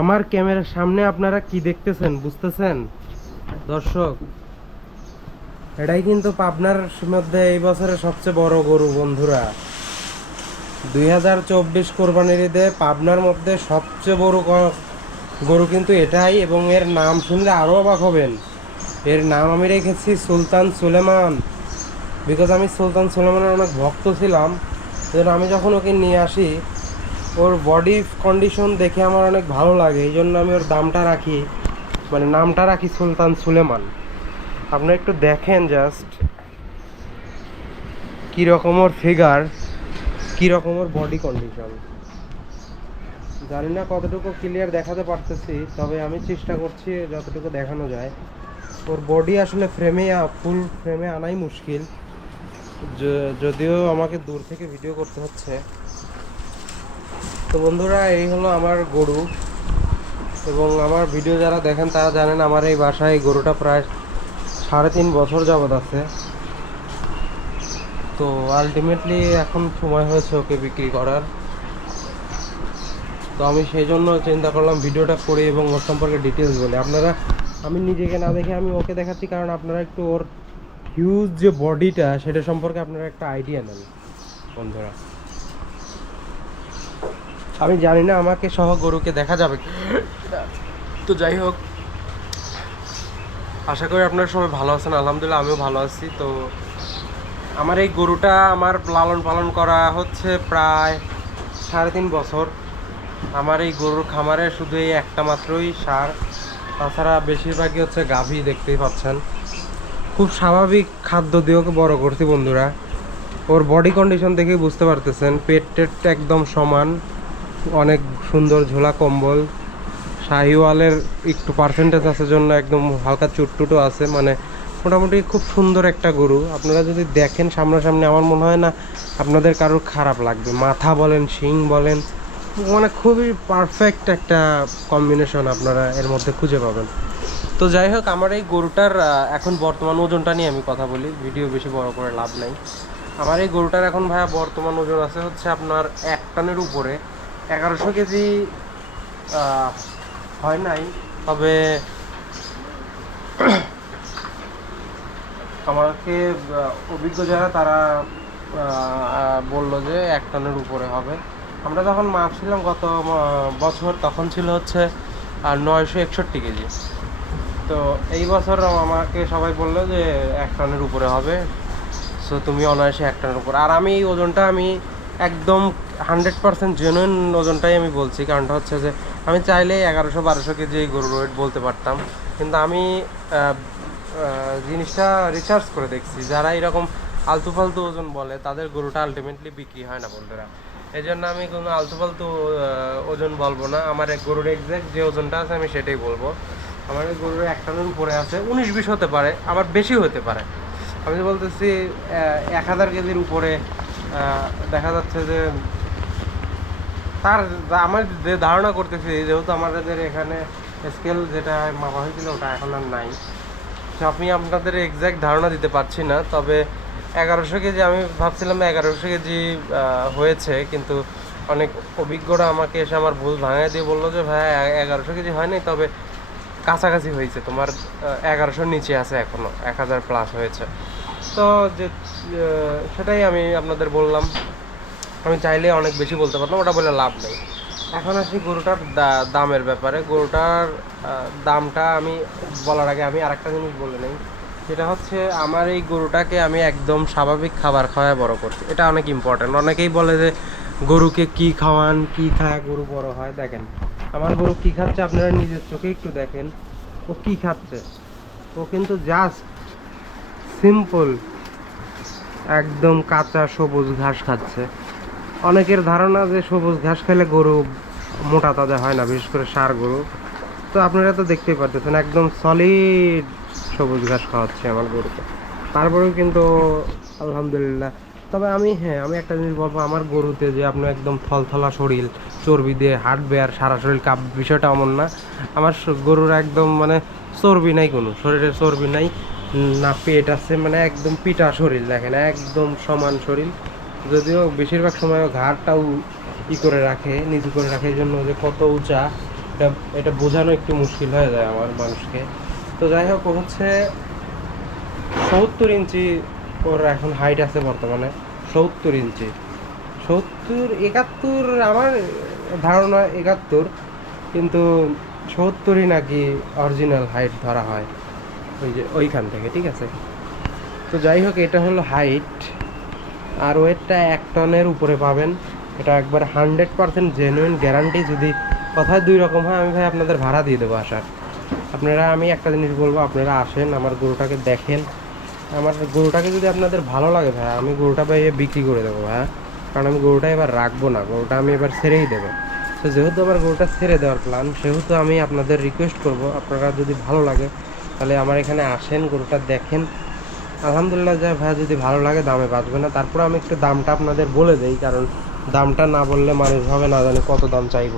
আমার ক্যামেরার সামনে আপনারা কি দেখতেছেন, বুঝতেছেন? দর্শক, এটাই কিন্তু পাবনার মধ্যে এই বছরের সবচেয়ে বড় গরু, বন্ধুরা। দুই হাজার চব্বিশ কোরবানির ঈদে পাবনার মধ্যে সবচেয়ে বড় গরু কিন্তু এটাই এবং এর নাম শুনলে আরও অবাক হবেন। এর নাম আমি রেখেছি সুলতান সুলেমান। বিকজ আমি সুলতান সুলেমানের অনেক ভক্ত ছিলাম আমি যখন ওকে নিয়ে আসি ওর বডি কন্ডিশন দেখে আমার অনেক ভালো লাগে, এই জন্য আমি ওর দামটা রাখি মানে নামটা রাখি সুলতান সুলেমান। আপনারা একটু দেখেন জাস্ট কীরকম ওর ফিগার কীরকম ওর বডি কন্ডিশন জানি না কতটুকু ক্লিয়ার দেখাতে পারতেছি, তবে আমি চেষ্টা করছি যতটুকু দেখানো যায়। ওর বডি আসলে ফ্রেমে ফুল ফ্রেমে আনাই মুশকিল। যদিও আমাকে দূর থেকে ভিডিও করতে হচ্ছে তো বন্ধুরা, এই হলো আমার গরু। এবং আমার ভিডিও যারা দেখেন, তারা জানেন আমার এই বাসায় গরুটা প্রায় সাড়ে তিন বছর যাবৎ আছে। তো আলটিমেটলি এখন সময় হয়েছে ওকে বিক্রি করার। তো আমি সেই জন্য চিন্তা করলাম ভিডিওটা করি এবং ওর সম্পর্কে ডিটেলস বলি। আপনারা, আমি নিজেকে না দেখে আমি ওকে দেখাচ্ছি কারণ আপনারা একটু ওর হিউজ যে বডিটা সেটা সম্পর্কে আপনারা একটা আইডিয়া নেন, বন্ধুরা। আমি জানি না, আমাকে সহ গরুকে দেখা যাবে তো যাই হোক, আশা করি আপনারা সবাই ভালো আছেন, আলহামদুলিল্লাহ আমিও ভালো আছি। তো আমার এই গরুটা আমার লালন পালন করা হচ্ছে প্রায় সাড়ে তিন বছর। আমার এই গরুর খামারে শুধু এই একটা মাত্রই সার, তাছাড়া বেশিরভাগই হচ্ছে গাভী, দেখতেই পাচ্ছেন। খুব স্বাভাবিক খাদ্য দিয়ে ওকে বড় করছি বন্ধুরা। ওর বডি কন্ডিশন দেখেই বুঝতে পারতেছেন, পেট টেট একদম সমান। অনেক সুন্দর ঝোলা কম্বল। শাহিওয়ালের একটু পার্সেন্টেজ আছে জন্য একদম হালকা চুটটুটো আছে। মানে মোটামুটি খুব সুন্দর একটা গরু। আপনারা যদি দেখেন সামনাসামনি, আমার মনে হয় না আপনাদের কারোর খারাপ লাগবে। মাথা বলেন, শিং বলেন মানে খুবই পারফেক্ট একটা কম্বিনেশন আপনারা এর মধ্যে খুঁজে পাবেন। তো যাই হোক, আমার এই গরুটার এখন বর্তমান ওজনটা নিয়ে আমি কথা বলি। ভিডিও বেশি বড় করে লাভ নাই। আমার এই গরুটার এখন ভাইয়া বর্তমান ওজন আছে হচ্ছে আপনার এক টনের উপরে। এগারোশো কেজি হয় নাই, তবে আমাকে অভিজ্ঞ যারা তারা বলল যে এক টনের উপরে হবে। আমরা যখন মাপছিলাম গত বছর, তখন ছিল হচ্ছে নয়শো একষট্টি কেজি। তো এই বছর আমাকে সবাই বলল যে এক টনের উপরে হবে। সো তুমি অনায়াসে এক টনের উপর। আর আমি এই ওজনটা আমি একদম হান্ড্রেড পার্সেন্ট জেনুইন ওজনটাই আমি বলছি। কারণটা হচ্ছে যে, আমি চাইলে এগারোশো বারোশো কেজি এই গরুর ওয়েট বলতে পারতাম। কিন্তু আমি জিনিসটা রিসার্চ করে দেখছি। যারা এরকম আলতু ফালতু ওজন বলে, তাদের গরুটা আলটিমেটলি বিক্রি হয় না, বন্ধুরা। এই জন্য আমি কোনো আলতু ফালতু ওজন বলব না। আমার এক গরুর এক্স্যাক্ট যে ওজনটা আছে, আমি সেটাই বলব। আমার গরুর একটা টনের উপরে আছে উনিশ বিশ হতে পারে, আবার বেশি হতে পারে। আমি বলতেছি এক হাজার কেজির উপরে দেখা যাচ্ছে যে তার আমার যে ধারণা করতেছি, যেহেতু আমাদের এখানে স্কেল যেটা মাপা হয়েছিল, ওটা এখন আর নাই। আমি আপনাদের এক্স্যাক্ট ধারণা দিতে পারছি না, তবে এগারোশো কেজি, আমি ভাবছিলাম এগারোশো কেজি হয়েছে, কিন্তু অনেক অভিজ্ঞরা আমাকে এসে আমার ভুল ভাঙায় দিয়ে বলল যে, ভাই, এগারোশো কেজি হয়নি, তবে কাছাকাছি হয়েছে, তোমার এগারোশোর নিচে আছে এখনও এক হাজার প্লাস হয়েছে। তো যে সেটাই আমি আপনাদের বললাম। আমি চাইলে অনেক বেশি বলতে পারতাম, ওটা বলে লাভ নেই। এখন আসি গরুটার দামের ব্যাপারে। গরুটার দামটা আমি, বলার আগে আমি আরেকটা জিনিস বলে নেই। সেটা হচ্ছে আমার এই গরুটাকে আমি একদম স্বাভাবিক খাবার খাওয়ায় বড় করছি। এটা অনেক ইম্পর্ট্যান্ট অনেকেই বলে যে, গরুকে কি খাওয়ান, কি খায়, গরু বড় হয়? দেখেন, আমার গরু কি খাচ্ছে আপনারা নিজের চোখে একটু দেখেন। ও কি খাচ্ছে? ও কিন্তু জাস্ট সিম্পল একদম কাঁচা সবুজ ঘাস খাচ্ছে। অনেকের ধারণা যে সবুজ ঘাস খেলে গরু মোটা তাজা হয় না, বিশেষ করে সার গরু। তো আপনারা তো দেখতেই পারতেছেন, একদম সলিড সবুজ ঘাস খাওয়াচ্ছে আমার গরুকে। তারপরেও কিন্তু আলহামদুলিল্লাহ। তবে আমি হ্যাঁ আমি একটা জিনিস বলব, আমার গরুতে যে আপনার একদম থলথলা শরীর, চর্বি দিয়ে হাঁটবে আর সারা শরীর কাপ বিষয়টা এমন না। আমার গরুর একদম মানে চর্বি নাই কোনো, শরীরে চর্বি নাই, না পেট আছে মানে একদম পিটা শরীর, দেখেন, একদম সমান শরীর। যদিও বেশিরভাগ সময় ঘাড়টাও ই করে রাখে, নিচু করে রাখে, এই জন্য যে কত উঁচা, এটা এটা বোঝানো একটু মুশকিল হয়ে যায় আমার মানুষকে। তো যাই হোক হচ্ছে সত্তর ইঞ্চি ওর এখন হাইট আছে বর্তমানে, সত্তর ইঞ্চি। সত্তর, একাত্তর আমার ধারণা একাত্তর, কিন্তু সত্তরই নাকি অরিজিনাল হাইট ধরা হয়। ওই যে ওইখান থেকে, ঠিক আছে? তো যাই হোক, এটা হলো হাইট আর ওয়েটটা এক টনের উপরে পাবেন। এটা একবার হান্ড্রেড পার্সেন্ট জেনুইন গ্যারান্টি যদি কথায় দুই রকম হয়, আমি ভাই আপনাদের ভাড়া দিয়ে দেবো আসার আপনারা, আমি একটা জিনিস বলব, আপনারা আসেন, আমার গরুটাকে দেখেন। আমার গরুটাকে যদি আপনাদের ভালো লাগে ভাই, আমি গরুটা ভাই বিক্রি করে দেবো ভাই। কারণ আমি গরুটা এবার রাখব না, গরুটা আমি এবার ছেড়েই দেবো। তো যেহেতু আমার গরুটা ছেড়ে দেওয়ার প্ল্যান সেহেতু আমি আপনাদের রিকোয়েস্ট করব, আপনারা যদি ভালো লাগে, তাহলে আমার এখানে আসেন, গরুটা দেখেন। আলহামদুলিল্লাহ যা ভাই, যদি ভালো লাগে দামে বাঁচবে না। তারপর আমি একটু দামটা আপনাদের বলে দেই, কারণ দামটা না বললে মানুষ হবে না জানি কত দাম চাইব।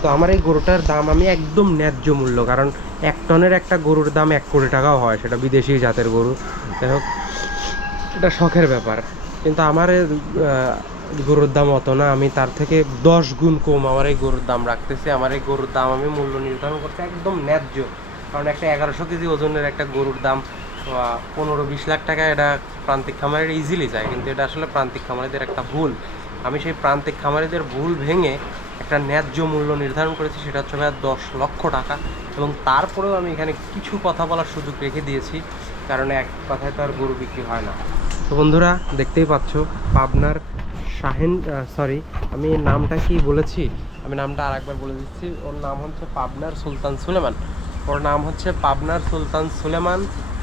তো আমার এই গরুটার দাম আমি একদম ন্যায্য মূল্য, কারণ এক টনের একটা গরুর দাম এক কোটি টাকাও হয়, সেটা বিদেশি জাতের গরু। যাই হোক, এটা শখের ব্যাপার। কিন্তু আমার গরুর দাম অত না, আমি তার থেকে দশ গুণ কম আমার এই গরুর দাম রাখতেছি। আমার এই গরুর দাম আমি মূল্য নির্ধারণ করতে একদম ন্যায্য। কারণ একটা এগারোশো কেজি ওজনের একটা গরুর দাম পনেরো বিশ লাখ টাকা এটা প্রান্তিক খামারের ইজিলি যায়, কিন্তু এটা আসলে প্রান্তিক খামারিদের একটা ভুল। আমি সেই প্রান্তিক খামারিদের ভুল ভেঙে একটা ন্যায্য মূল্য নির্ধারণ করেছি, সেটা হচ্ছে ভাইয়া দশ লক্ষ টাকা। এবং তারপরেও আমি এখানে কিছু কথা বলার সুযোগ রেখে দিয়েছি, কারণ এক কথায় তো আর গরু বিক্রি হয় না। তো বন্ধুরা, দেখতেই পাচ্ছ, পাবনার শাহেন সরি আমি নামটা কি বলেছি? আমি নামটা আর একবার বলে দিচ্ছি। ওর নাম হচ্ছে পাবনার সুলতান সুলেমান। ওর নাম হচ্ছে পাবনার সুলতান সুলেমান।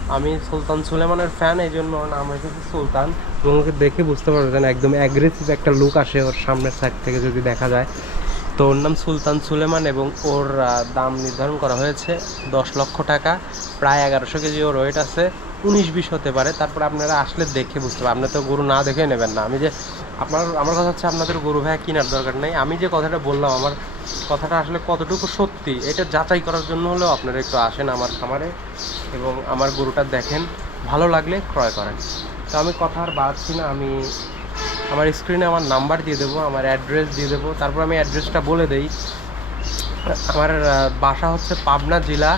আমি সুলতান সুলেমানের ফ্যান এই জন্য ওর নাম রেখেছি সুলতান। এবং ওকে দেখে বুঝতে পারবেন একদম অ্যাগ্রেসিভ একটা লুক আসে ওর সামনের সাইড থেকে যদি দেখা যায়। তো ওর নাম সুলতান সুলেমান এবং ওর দাম নির্ধারণ করা হয়েছে দশ লক্ষ টাকা। প্রায় এগারোশো কেজি ওর ওয়েট আছে, উনিশ বিশ হতে পারে। তারপর আপনারা আসলে দেখে বুঝতে পারবেন। আপনারা তো গরু না দেখে নেবেন না। আমি যে, আপনার, আমার কথা হচ্ছে আপনাদের গরু ভাইয়া কেনার দরকার নেই। আমি যে কথাটা বললাম, আমার কথাটা আসলে কতটুকু সত্যি, এটা যাচাই করার জন্য হলেও আপনারা একটু আসেন আমার খামারে এবং আমার গরুটা দেখেন, ভালো লাগলে ক্রয় করেন। তো আমি কথা আর বাড়াচ্ছি না, আমি আমার স্ক্রিনে আমার নাম্বার দিয়ে দেবো, আমার অ্যাড্রেস দিয়ে দেবো, তারপর আমি অ্যাড্রেসটা বলে দেই। আমার বাসা হচ্ছে পাবনা জেলা,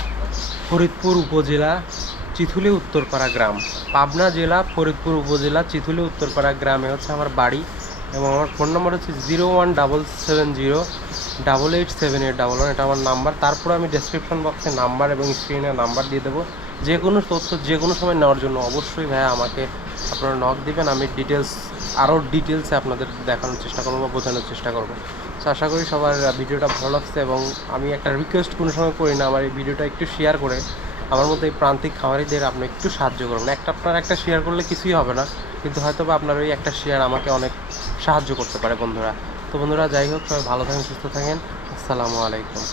ফরিদপুর উপজেলা, চিথুলি উত্তরপাড়া গ্রাম। পাবনা জেলা, ফরিদপুর উপজেলা, চিথুলি উত্তরপাড়া গ্রামে হচ্ছে আমার বাড়ি এবং আমার ফোন নম্বর হচ্ছে zero one double seven zero double eight seven eight double one এটা আমার নাম্বার তারপর আমি ডেসক্রিপশন বক্সে নাম্বার এবং স্ক্রিনে নাম্বার দিয়ে দেবো। যে কোনো তথ্য, যে কোনো সময় নেওয়ার জন্য অবশ্যই ভাইয়া আমাকে আপনারা নক দিবেন। আমি ডিটেলস আরও ডিটেলসে আপনাদের দেখানোর চেষ্টা করব বা বোঝানোর চেষ্টা করব। তো আশা করি সবার ভিডিওটা ভালো লাগছে এবং আমি একটা রিকোয়েস্ট কোনো সময় করি না, আমার এই ভিডিওটা একটু শেয়ার করে। আমার মতো এই প্রান্তিক খামারিদের আপনি একটু সাহায্য করবেন একটা আপনার একটা শেয়ার করলে কিছুই হবে না, কিন্তু হয়তো বা আপনার ওই একটা শেয়ার আমাকে অনেক সাহায্য করতে পারে বন্ধুরা। তো বন্ধুরা যাই হোক সবাই ভালো থাকেন সুস্থ থাকেন। আসসালামু আলাইকুম।